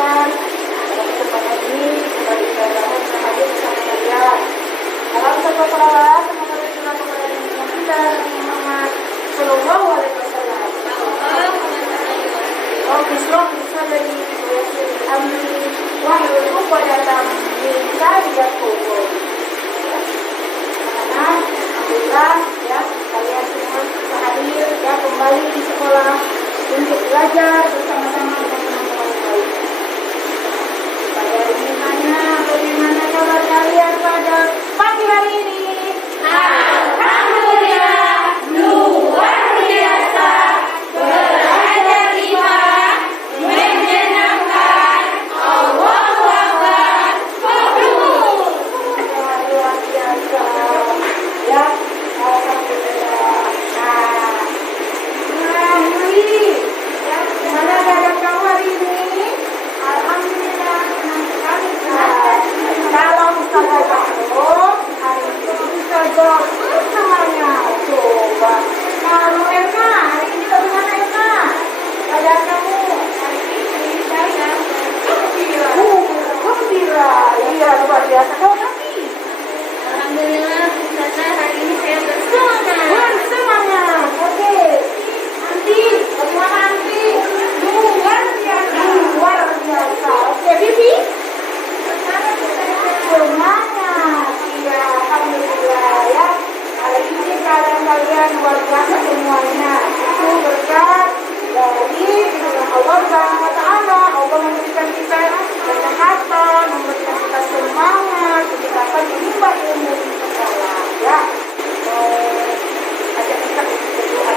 sekalian. Pada kesempatan ini kembali saya hadir bersama kalian. Salam satu salawat semoga tercurah kepada Nabi kita Nabi Muhammad Sallallahu Alaihi Wasallam. Bismillah dari Amri Wahyul Muqaddam Minta Yakubu. Karena alhamdulillah ya kalian semua bisa hadir ya kembali di sekolah untuk belajar bersama-sama dengan teman-teman lainnya. Bagaimana kabar kalian pada pagi hari ini? Alhamdulillah, luar biasa. Belajar lima, menyenangkan. Allahu Akbar, mabrur. Luar biasa. Ya, alhamdulillah. Gimana keadaan kamu hari ini? Alhamdulillah, senang sekali. Kalau Ustazah Bahro hari ini Ustazah namanya coba. Kalau Erna hari ini bagaimana Erna? Keadaan kamu hari ini saya gembira. Gembira. Iya luar biasa. Kau nanti? Alhamdulillah, Ustazah hari ini saya bersemangat. Bersemangat. Oke. Nanti bagaimana nanti? Luar biasa. Luar biasa. Oke, Bibi? Semangat. Iya, alhamdulillah ya. Hari ini keadaan kalian luar biasa semuanya. Itu berkat dari Allah Subhanahu wa Ta'ala. Allah memberikan kita kesehatan, memberikan kita semangat, untuk dapat menimba ilmu di sekolah. Ya, ajak kita untuk berdoa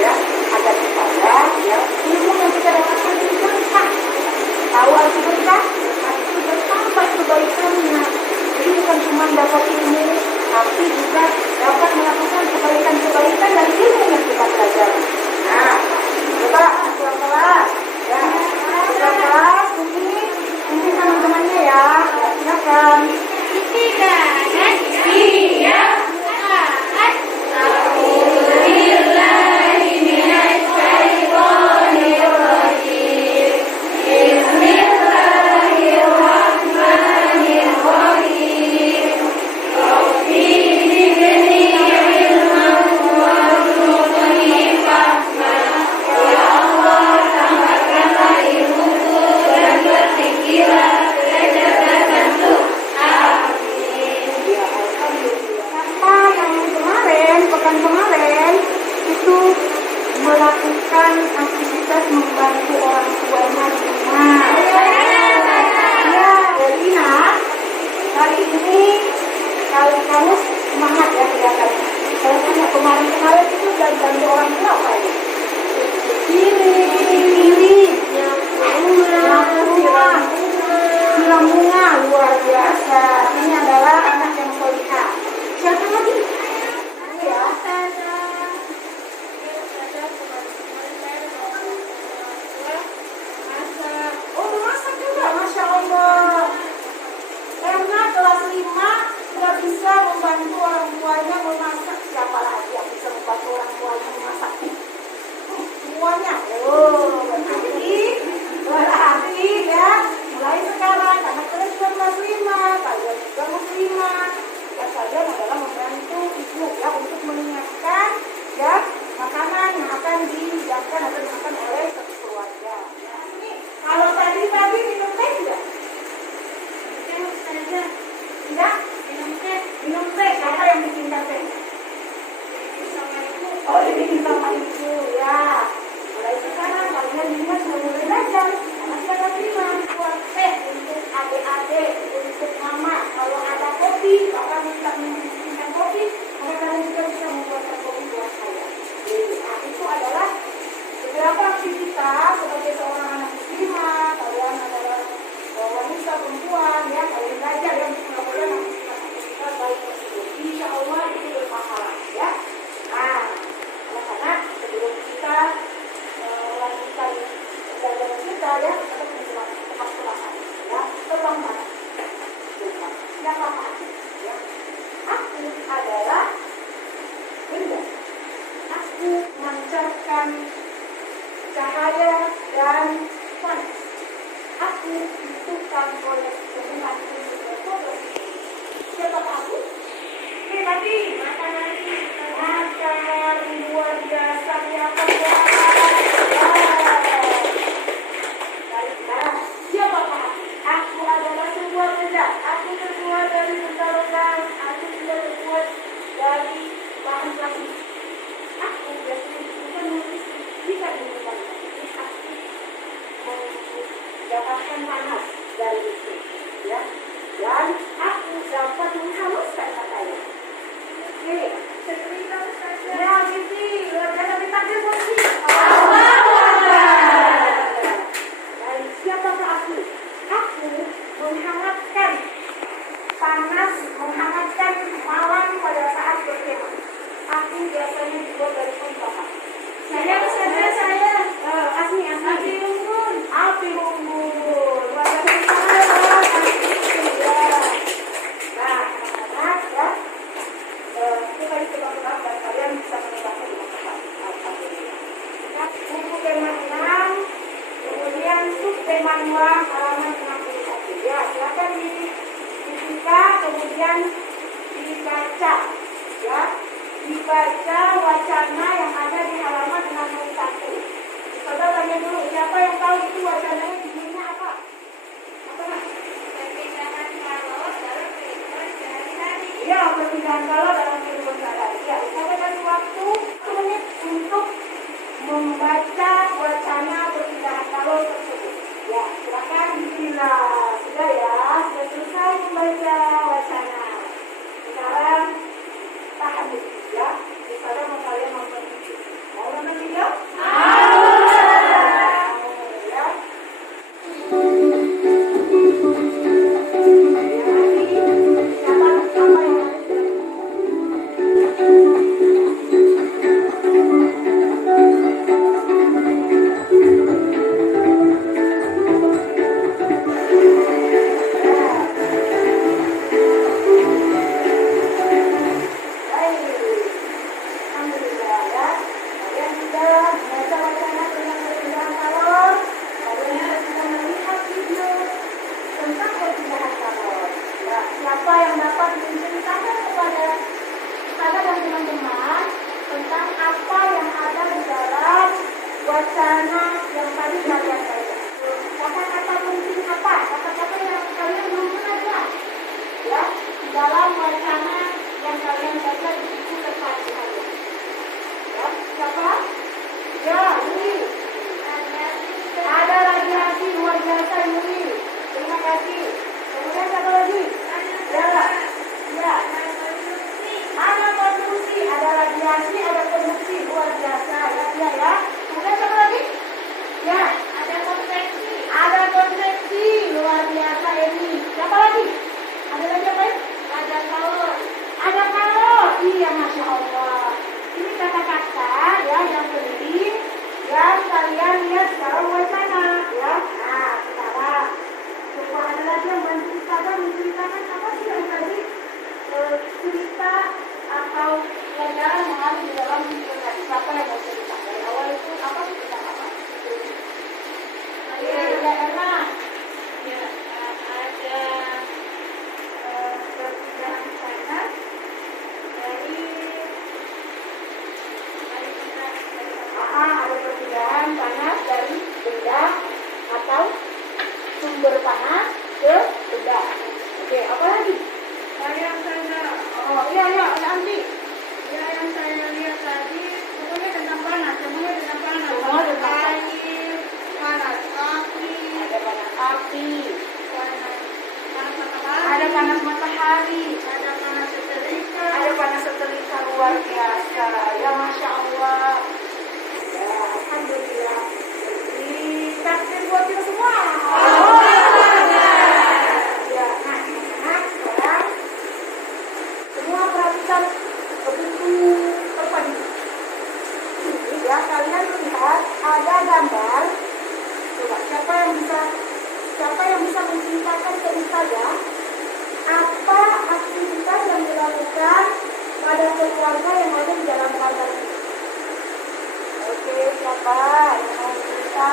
ya, agar supaya ya ilmu yang kita dapatkan itu berkah. Tahu arti berkah? Arti bertambah kebaikannya. Jadi bukan cuma dapat ilmu, tapi juga dapat melakukan kebaikan-kebaikan dari ilmu yang kita pelajari. Nah, coba pulang kelas, ya, pulang kelas, mungkin teman-temannya ya, silakan. aku itu kan oleh Tuhan Yesus. Siapa aku? Tadi mata luar biasa ya siapakah aku? Aku adalah sebuah benda. Aku terbuat dari benda logam. Aku tidak terbuat dari bahan plastik. Aku biasanya bukan nulis bisa digunakan. Aku mendapatkan panas dari listrik, ya. Dan aku dapat menghaluskan pakaian. Oke, cerita saja. Ya, Siti, luar biasa dipanggil polisi. Dan siapakah aku? Aku menghangatkan panas, menghangatkan malam pada saat berkemah. Aku biasanya dibuat dari kayu bakar. Saya. Asmi. Api unggun. Luar biasa. Nah, anak-anak ya. Kita ditebak-tebak dan kalian bisa menebaknya dengan tepat. Alhamdulillah. Buku tema 6, kemudian sub tema 2, halaman 61. Ya, silakan dibuka, kemudian dibaca. Ya, dibaca wacana yang ada di halaman 61. Coba tanya dulu, siapa yang tahu itu wacananya judulnya apa? Apa Mas? Perpindahan kalau dalam kehidupan sehari-hari. Ya, perpindahan kalau dalam kehidupan sehari-hari. Ya, saya kasih waktu 1 menit untuk membaca wacana perpindahan kalau tersebut. Ya, silakan bismillah. Sudah ya, sudah selesai membaca wacana. Sekarang tahan dulu ya. Misalnya mau kalian nonton video. Mau nonton video? Ya. Siapa yang siapa yang dapat menceritakan kepada saya dan teman-teman tentang apa yang ada di dalam wacana yang tadi kalian baca? Kata-kata penting apa? Kata-kata yang kalian belum pernah dengar, ya, di dalam wacana yang kalian baca di buku terpadu kalian. Ya, siapa? Ya, Yuri. Ada radiasi luar biasa Yuri. Terima kasih. Kemudian siapa lagi? Ya. Ada konduksi, ada radiasi, ada konduksi luar biasa. Ya. Kemudian siapa lagi? Ya. Ada konveksi luar biasa ini. Siapa lagi? Ada lagi apa ya? Ada kalor. Iya, Masya Allah. Ini kata-kata ya yang penting yang kalian lihat dalam wacana ya. Nah, sekarang coba ada lagi yang menceritakan apa sih yang tadi cerita atau pelajaran mengalir di dalam video tadi. Siapa yang mau cerita? Dari awal itu apa sih cerita apa? Ya, Erna. Ya, ada perpindahan panas dari Ada perpindahan panas dari benda atau sumber panas ke benda. Oke, apa lagi? yang saya Oh iya, nanti. yang saya lihat tadi pokoknya tentang panas, semuanya tentang panas. Semua tentang air, panas api, Ada panas api, panas matahari, ada panas matahari, ada panas setrika, ada panas setrika luar biasa. Ya, Masya Allah. Ya, Alhamdulillah. Jadi, takdir buat kita semua. Ya, nah, sekarang semua perhatikan buku terpadu. Ya, kalian lihat ada gambar. Coba siapa yang bisa menceritakan ke saya apa aktivitas yang dilakukan pada keluarga yang ada di dalam gambar ini? Oke, siapa yang mau cerita?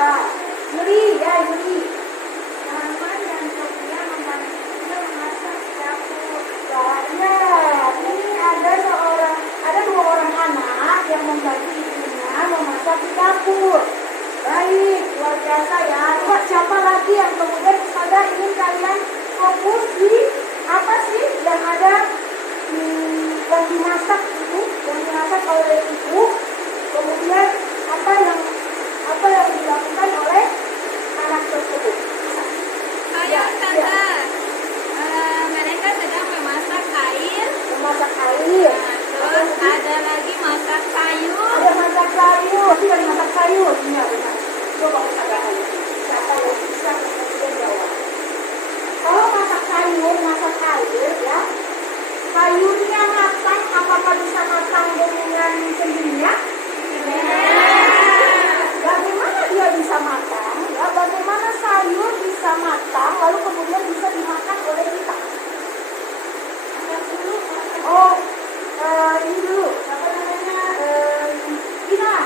Yuri. Jangan Ya, Tante. ya. Mereka sedang memasak air. Memasak air. Nah, terus ada lagi masak sayur. Ada masak sayur. Tidak masak sayur. Iya benar. Coba kita lihat. Siapa yang bisa kemudian jawab. Kalau masak sayur, masak air ya. Sayurnya matang, apakah bisa matang dengan sendirinya? Bagaimana dia bisa matang? Ya, bagaimana sayur bisa matang lalu kemudian bisa dimakan oleh kita? Oh, ini dulu. Apa namanya? Ina.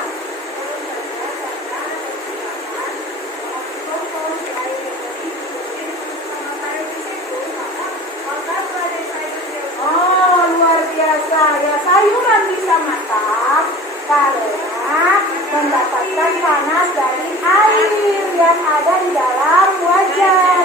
Oh, luar biasa ya. Sayuran bisa matang karena mendapatkan panas dari air yang ada di dalam wajan.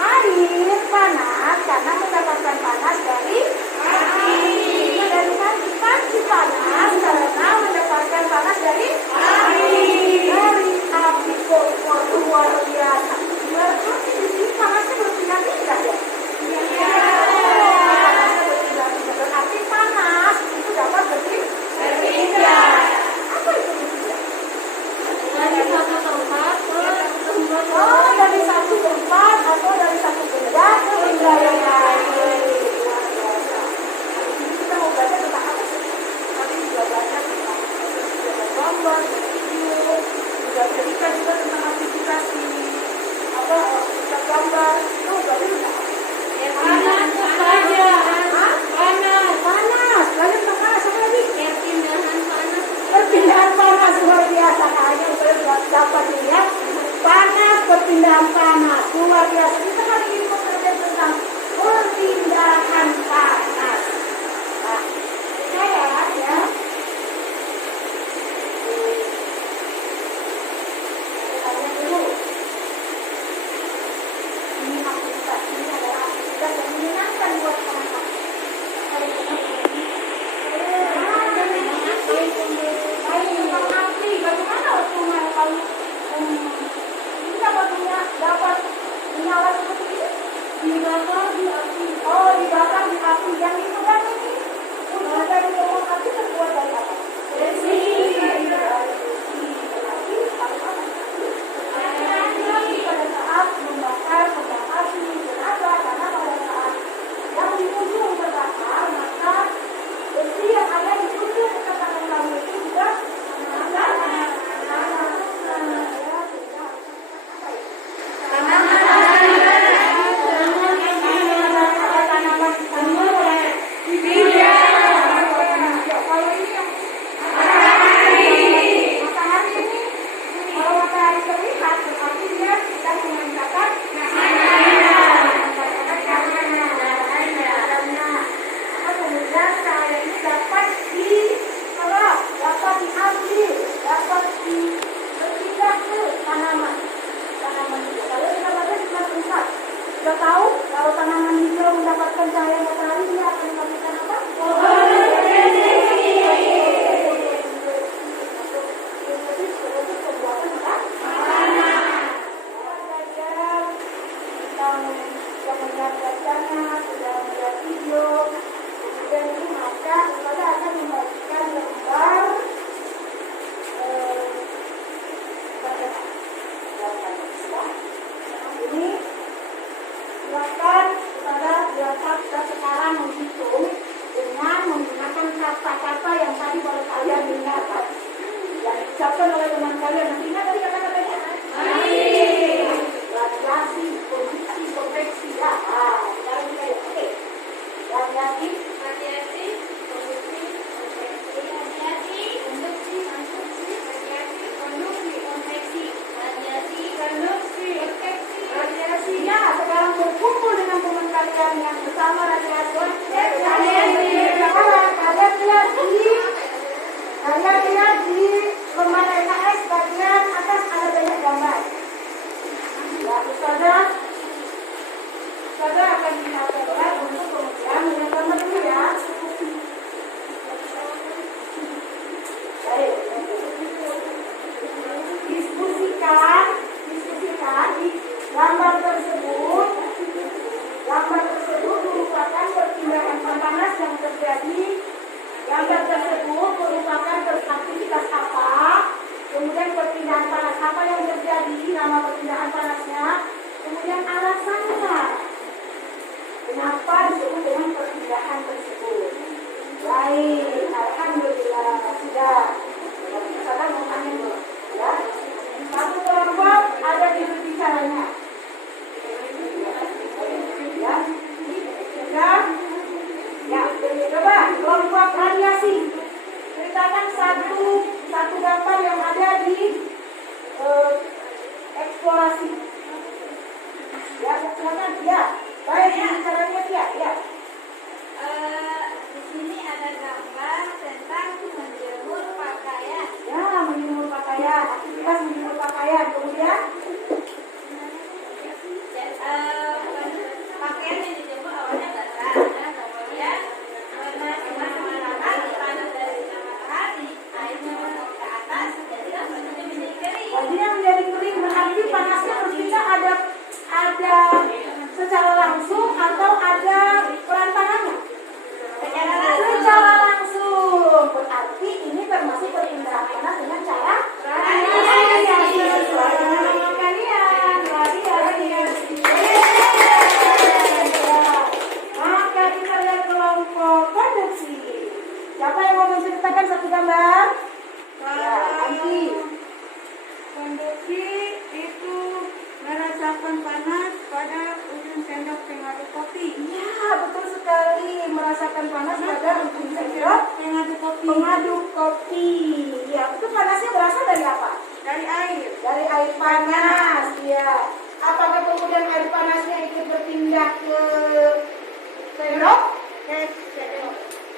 Air panas karena mendapatkan panas dari air. Dari panci panas karena mendapatkan panas dari air. Dari api kompor luar biasa. Berarti di sini panasnya berpindah-pindah ya. Berarti panas itu dapat berpindah. Apa itu berpindah? Dari satu tempat ke tempat Oh, dari satu tempat atau dari satu benda ke benda yang lain. Luar biasa. Jadi kita mau belajar tentang apa sih? Tadi juga belajar tentang gambar, video, juga cerita juga tentang aktivitas di apa aktivitas gambar. Itu belajar tentang apa? panas saja. Hah? Panas. Belajar tentang panas apa lagi? Perpindahan panas. Perpindahan panas luar biasa. Hanya sudah dapat dilihat panas, perpindahan panas luar biasa. Kita hari ini mau belajar tentang perpindahan panas. Nah, saya ya. Tanya dulu. Ini aktivitas ini adalah aktivitas yang menyenangkan buat teman-teman. Bagaimana waktunya kalau kita dapat menyala seperti ini? Dibakar di api. Oh, dibakar di api. Yang dipegang ini unsur dari kompor api terbuat dari apa? Besi. Dari besi. Berarti harus apa? Hati-hati pada saat membakar kembang api. Kenapa? Karena pada saat yang di ujung terbakar, maka besi yang ada di ujung katakan kamu itu juga sudah tahu kalau tanaman hijau mendapatkan cahaya matahari dia akan menghasilkan apa? Sudah melihat bacanya, sudah melihat video, kemudian ini maka kita akan membagikan lembar ini silakan kepada biasa kita sekarang menghitung dengan menggunakan kata-kata yang tadi baru kalian dengar yang diucapkan oleh teman kalian. Nanti ingat tadi kata-katanya? Radiasi, kondisi, konveksi. Ya, sekarang kita lihat. Oke. Radiasi, Radiasi, konduksi, konveksi. Radiasi, konduksi, konveksi. Radiasi, konduksi, konveksi. Radiasi, konduksi, konveksi. radiasinya sekarang berkumpul dengan teman kalian yang bersama radiasi. Kalian lihat di lembar LKS bagian atas ada banyak gambar. Ya, Ustazah Baik, alhamdulillah sudah. Sekarang mau tanya dulu, ya. Satu kelompok ada juru bicaranya. Ya, sudah. Ya, coba kelompok radiasi. Ceritakan satu gambar yang ada di eksplorasi. Ya, silakan. Ya, baik. Caranya ya. Di sini ada gambar tentang menjemur pakaian. Ya, menjemur pakaian. Aktivitas menjemur pakaian. Kemudian, Pakaian yang dijemur awalnya basah. Kemudian lama-lama dipanas dari matahari, airnya mengalir ke atas, jadi rasanya menjadi kering. jadi yang menjadi kering berarti panasnya mestinya ada secara langsung atau ada perantaranya. Secara langsung. Berarti ini termasuk perpindahan panas dengan cara radiasi. Sesuai dengan nama kalian, radiasi. Maka kita lihat kelompok konduksi. Siapa yang mau menceritakan satu gambar? Ya, Anti. Konduksi itu merasakan panas pada ujung sendok pengaduk kopi. Ya, betul sekali. Merasakan panas pada ujung sendok pengaduk kopi. Ya, itu panasnya berasal dari apa? Dari air. Dari air panas. Ya. Apakah kemudian air panasnya itu berpindah ke sendok?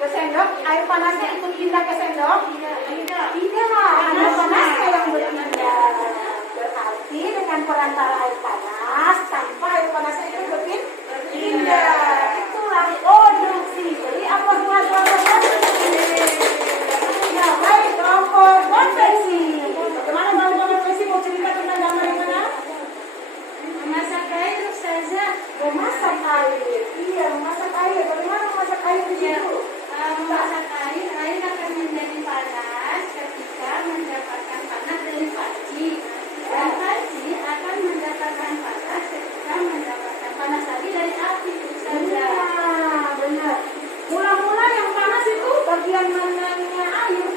Ke sendok? Air panasnya itu pindah ke sendok? Tidak. Tidak. Air panasnya yang berpindah. Berarti dengan perantara air panas, tanpa air panasnya itu berpindah. Itulah konduksi. Jadi apa semua? Ya, baik, kelompok konveksi. Bagaimana kelompok konveksi mau cerita tentang gambar yang mana? Memasak air, Ustazah. Memasak air. Iya, memasak air. Bagaimana memasak air di situ? Memasak air akan menjadi panas ketika mendapatkan panas dari panci. Dan panci akan mendapatkan panas ketika mendapatkan panas lagi dari api, Ustazah. Iya, benar. Mula-mula yang panas itu bagian mananya air.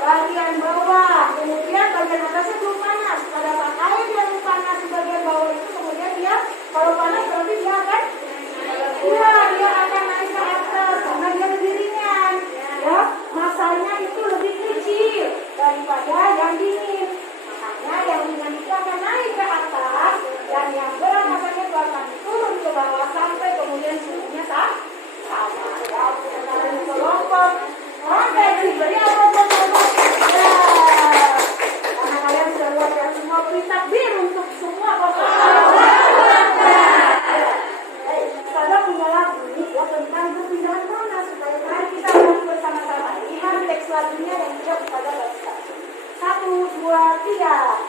Bagian bawah. Kemudian bagian atasnya belum panas. Pada saat air yang panas di bagian bawah itu kemudian dia kalau panas berarti dia akan dia akan naik ke atas karena dia lebih ringan. Ya, masanya itu lebih kecil daripada yang dingin. Makanya yang ringan itu akan naik ke atas dan yang berat masanya itu akan turun ke bawah sampai kemudian suhunya sama. Ya, sekarang kelompok konveksi. Jadi apa kelompok? Ya, karena kalian sudah luar biasa semua beri takbir untuk semua kelompok. Saya punya lagu ya tentang perpindahan panas supaya mari kita ulangi bersama-sama. Lihat teks lagunya yang juga kita baca. 1, 2, 3.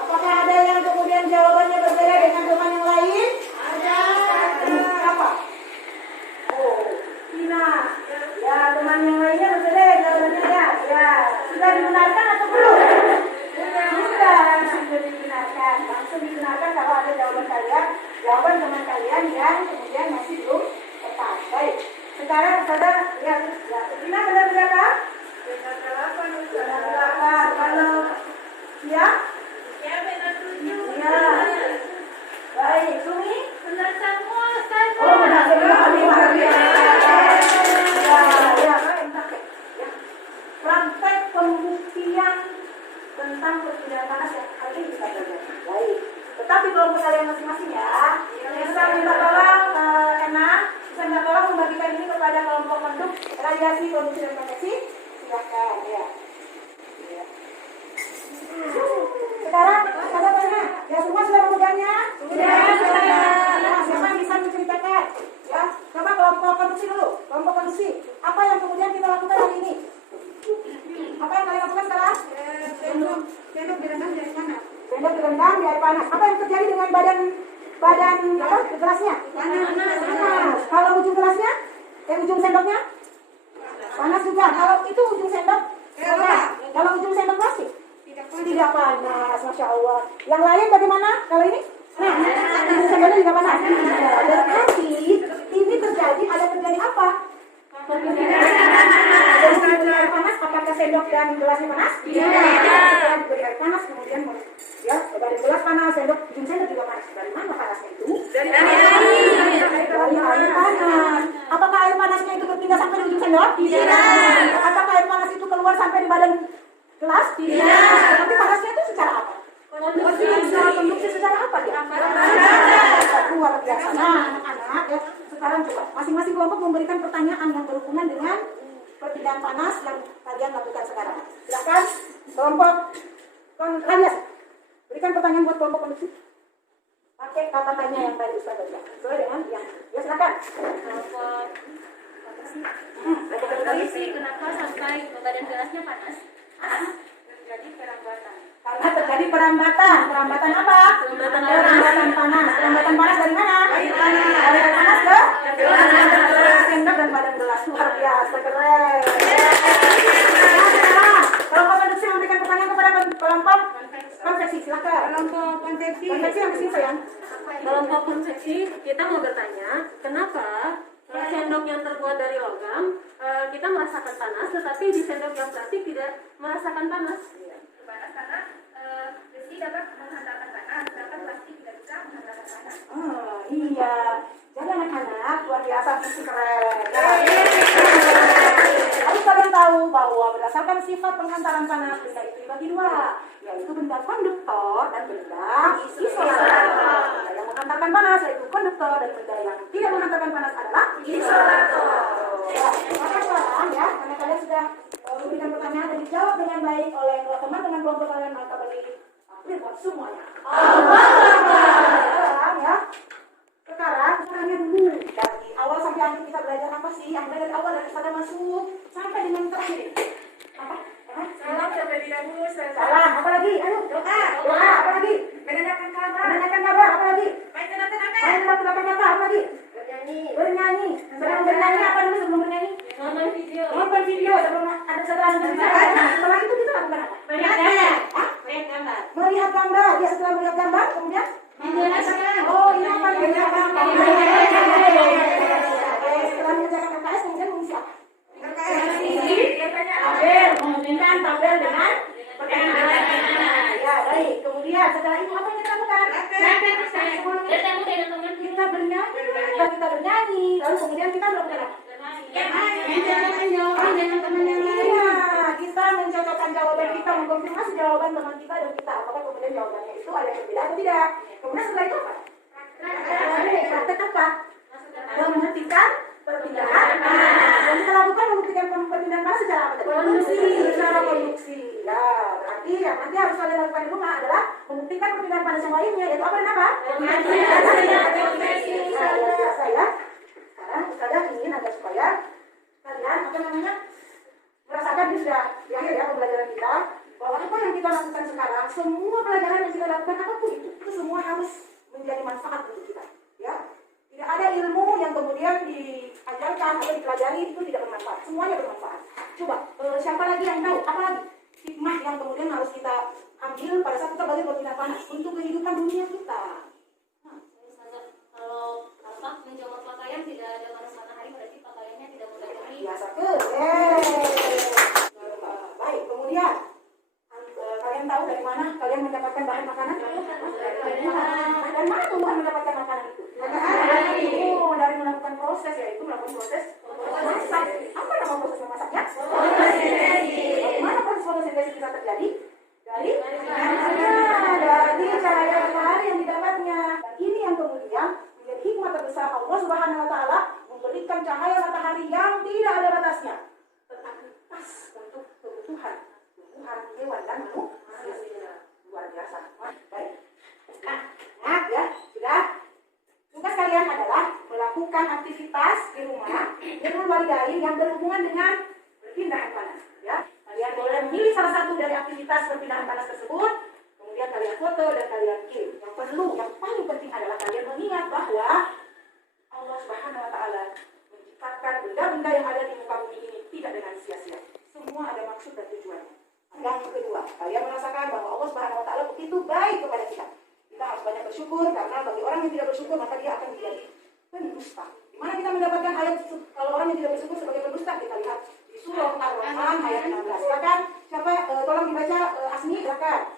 Apakah ada yang kemudian jawabannya berbeda dengan teman yang lain? Ada. Apa? Oh, Tina. Ya, teman yang lainnya berbeda jawabannya ya. Ya, sudah dibenarkan atau belum? Sudah langsung dibenarkan. Langsung dibenarkan kalau ada jawaban kalian, jawaban teman kalian yang kemudian masih belum tepat. Baik. Sekarang saudara lihat, ya, Tina benar berapa? produksi dan konveksi? Silakan ya. Ya. Sekarang tanda-tanda, ya semua sudah memegangnya? Sudah. Nah, siapa yang bisa menceritakan? Ya, coba kelompok konduksi dulu. Kelompok konduksi. Apa yang kemudian kita lakukan hari ini? Apa yang kalian lakukan sekarang? Sendok direndam di air panas. Sendok direndam di air panas. Apa yang terjadi dengan badan apa? Gelasnya? Panas. Kalau ujung gelasnya? Ujung sendoknya? Panas juga. Kalau itu ujung sendok? Kalau ujung sendok plastik? Tidak panas, Masya Allah. Yang lain bagaimana kalau ini? Nah, ujung sendoknya juga panas. Berarti ini terjadi apa? Dari panas, apakah sendok dan gelasnya panas? Tidak. Dari air panas kemudian ya, dari gelas panas, ujung sendok juga panas. Dari mana panasnya itu? Dari air panas. Apakah air panasnya itu berpindah sampai di ujung sendok? Tidak. Apakah air panas itu keluar sampai di badan gelas? Tidak. Tapi panasnya itu secara apa? Konduksi secara apa? Luar biasa. Nah, anak-anak ya, sekarang coba masing-masing kelompok memberikan pertanyaan yang berhubungan dengan perpindahan panas yang kalian lakukan sekarang. Silakan kelompok Ranias, berikan pertanyaan buat kelompok konduksi. Pakai kata tanya yang tadi Ustaz baca. Sesuai dengan yang ya silakan. Kelompok konduksi, kenapa sampai badan gelasnya panas? Terjadi perambatan. Karena terjadi perambatan. Perambatan apa? Perambatan panas. Perambatan panas dari mana? Dari air panas ke sendok dan badan gelas. Luar biasa, keren. Kelompok konduksi memberikan pertanyaan kepada kelompok konveksi. Silakan. Kelompok konveksi. Konveksi yang kesini sayang. Kelompok konveksi, kita mau bertanya, kenapa sendok yang terbuat dari logam kita merasakan panas, tetapi di sendok yang plastik tidak merasakan panas? Panas karena besi dapat menghantarkan panas, sedangkan plastik tidak bisa menghantarkan panas. Oh, iya. Jadi anak-anak luar biasa, mesti keren. Tapi kalian tahu bahwa berdasarkan sifat penghantaran panas benda itu dibagi dua, yaitu benda konduktor dan benda isolator. Benda yang menghantarkan panas yaitu konduktor dan benda yang tidak menghantarkan panas adalah isolator. Ya, maka sekarang ya, karena kalian sudah memberikan pertanyaan dan dijawab dengan baik oleh teman-teman kelompok kalian, maka beri buat semuanya. Sekarang ya. Sekarang tanya dulu dari awal sampai akhir kita belajar apa sih? Yang dari awal dari pada masuk sampai dengan terakhir. Apa? Salam sampai tidak mulus. Salam. Apa lagi? Ayo doa. Doa. Apa lagi? Menanyakan kabar. Menanyakan kabar. Apa lagi? Main tenaga. Main lagu-lagu kata. Apa lagi? Bernyanyi. Sebelum bernyanyi apa dulu sebelum bernyanyi? Nonton video. Nonton video sebelum ada setelah berbicara. Setelah itu kita lakukan apa? Melihat gambar. Melihat gambar. Melihat gambar. Ya, setelah melihat gambar kemudian Menjelaskan. oh, ini apa? Melihat gambar. Setelah mengerjakan KKS kemudian mengisi apa? Tabel, menghubungkan tabel dengan pertanyaan. Ya, baik. Kemudian setelah itu apa yang kita lakukan? Bertemu dengan teman Kita bernyanyi. Kita bernyanyi. Lalu kemudian kita melakukan apa? menjelaskan jawaban dengan teman yang lain. Iya, kita mencocokkan jawaban kita, mengkonfirmasi jawaban teman kita dan kita. Apakah kemudian jawabannya itu ada yang berbeda atau tidak? Kemudian setelah itu apa? Praktek apa? Membuktikan perpindahan. Dan kita lakukan membuktikan perpindahan panas secara apa? Secara konduksi. Ya, berarti yang nanti harus kalian lakukan di rumah adalah membuktikan perpindahan panas yang lainnya, yaitu apa dan apa? Saya sekarang Ustazah ingin agar supaya kalian merasakan ini sudah di akhir ya pembelajaran kita, bahwa apa yang kita lakukan sekarang, semua pelajaran yang kita lakukan apapun itu semua harus menjadi manfaat untuk kita, ya. Tidak ada ilmu yang kemudian diajarkan atau dipelajari itu tidak bermanfaat, semuanya bermanfaat. Coba siapa lagi yang tahu apa lagi hikmah yang kemudian harus kita ambil pada saat kita belajar perpindahan panas untuk kehidupan dunia kita? Kalau menjemur pakaian tidak ada panas matahari, berarti pakaiannya tidak mudah kering. Biasa ke, baik. Kemudian kalian tahu dari mana kalian mendapatkan bahan makanan? Dari mana tumbuhan mendapatkan makanan itu? Dari melakukan proses, yaitu melakukan proses memasak. Apa nama proses memasaknya? Bagaimana proses fotosintesis bisa terjadi? Dari cahaya matahari yang didapatnya. Dan ini yang kemudian menjadi hikmah terbesar Allah Subhanahu wa Ta'ala, memberikan cahaya matahari yang tidak ada batasnya. pas untuk kebutuhan hewan dan manusia. Luar biasa. Baik. Nah, ya, sudah. Tugas kalian adalah melakukan aktivitas di rumah dengan walidain yang berhubungan dengan perpindahan panas. Ya, kalian boleh memilih salah satu dari aktivitas perpindahan panas tersebut, kemudian kalian foto dan kalian kirim. Yang paling penting adalah kalian mengingat bahwa Allah Subhanahu Wa Taala menciptakan benda-benda yang ada di muka bumi ini tidak dengan sia-sia. Semua ada maksud dan tujuannya. Yang kedua, kalian merasakan bahwa Allah Subhanahu Wa Taala begitu baik kepada kita. Kita harus banyak bersyukur karena bagi orang yang tidak bersyukur maka dia akan menjadi pendusta. Di mana kita mendapatkan ayat kalau orang yang tidak bersyukur sebagai pendusta? Kita lihat di surah Ar-Rahman ayat 16. Silakan siapa tolong dibaca Asmi silakan.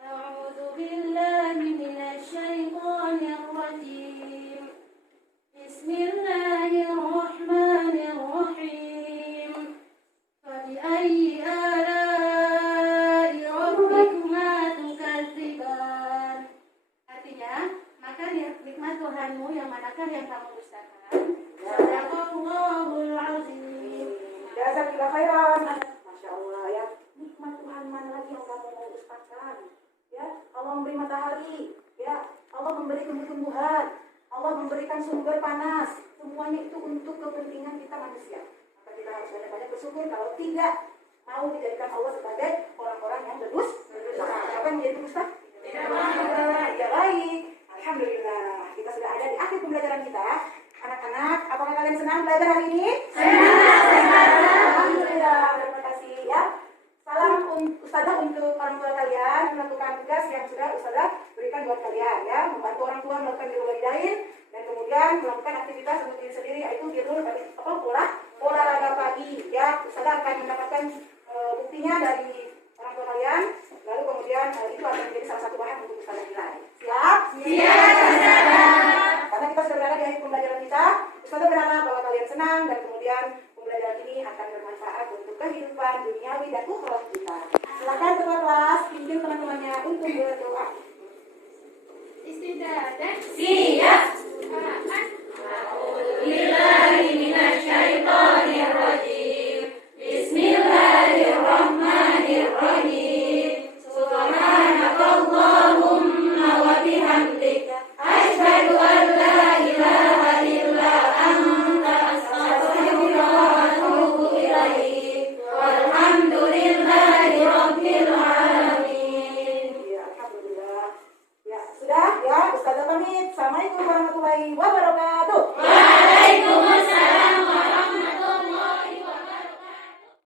A'udzu billahi minasyaitonir rajim. Bismillahirrahmanirrahim. Fabi'ayyi ala'i rabbikuma tukadziban. Artinya, maka nikmat Tuhanmu yang manakah yang kamu dustakan? Sadaqallahul azim. Jazakallahu khairan. Masya Allah ya. Nikmat Tuhan mana lagi yang kamu mau dustakan? Ya, Allah memberi matahari, ya, Allah memberi tumbuh-tumbuhan, Allah memberikan sumber panas. Semuanya itu untuk kepentingan kita manusia. Maka kita harus banyak-banyak bersyukur. Kalau tidak mau dijadikan Allah sebagai orang-orang yang berdusta. Siapa yang menjadi dusta? Tidak baik. Alhamdulillah, kita sudah ada di akhir pembelajaran kita. Anak-anak, apakah kalian senang belajar hari ini? Senang. Alhamdulillah, terima kasih ya. Salam Ustazah untuk orang tua kalian melakukan tugas yang sudah Ustazah berikan buat kalian ya, membantu orang tua melakukan birrul walidain dan kemudian melakukan aktivitas untuk diri sendiri yaitu birrul olahraga pagi ya. Ustazah akan mendapatkan buktinya dari orang tua kalian, lalu kemudian itu akan menjadi salah satu bahan untuk Ustazah nilai. Siap? Siap. Karena kita sudah berada di akhir pembelajaran kita, Ustazah berharap bahwa kalian senang dan kemudian pembelajaran ini akan bermanfaat untuk kehidupan duniawi dan ukhrawi kita. Silakan ketua kelas pimpin teman-temannya untuk berdoa. Istidadah. Siap. A'udzubillahi minasyaitonir rajim. Bismillahirrahmanirrahim. Subhanakallahumma wa bihamdika asyhadu an la ilaha illa anta astaghfiruka wa atubu ilaik. Walhamdulillahi rabbil alamin. Ya, alhamdulillah. Ya, sudah ya, Ustazah pamit. Assalamualaikum warahmatullahi wabarakatuh. Waalaikumsalam.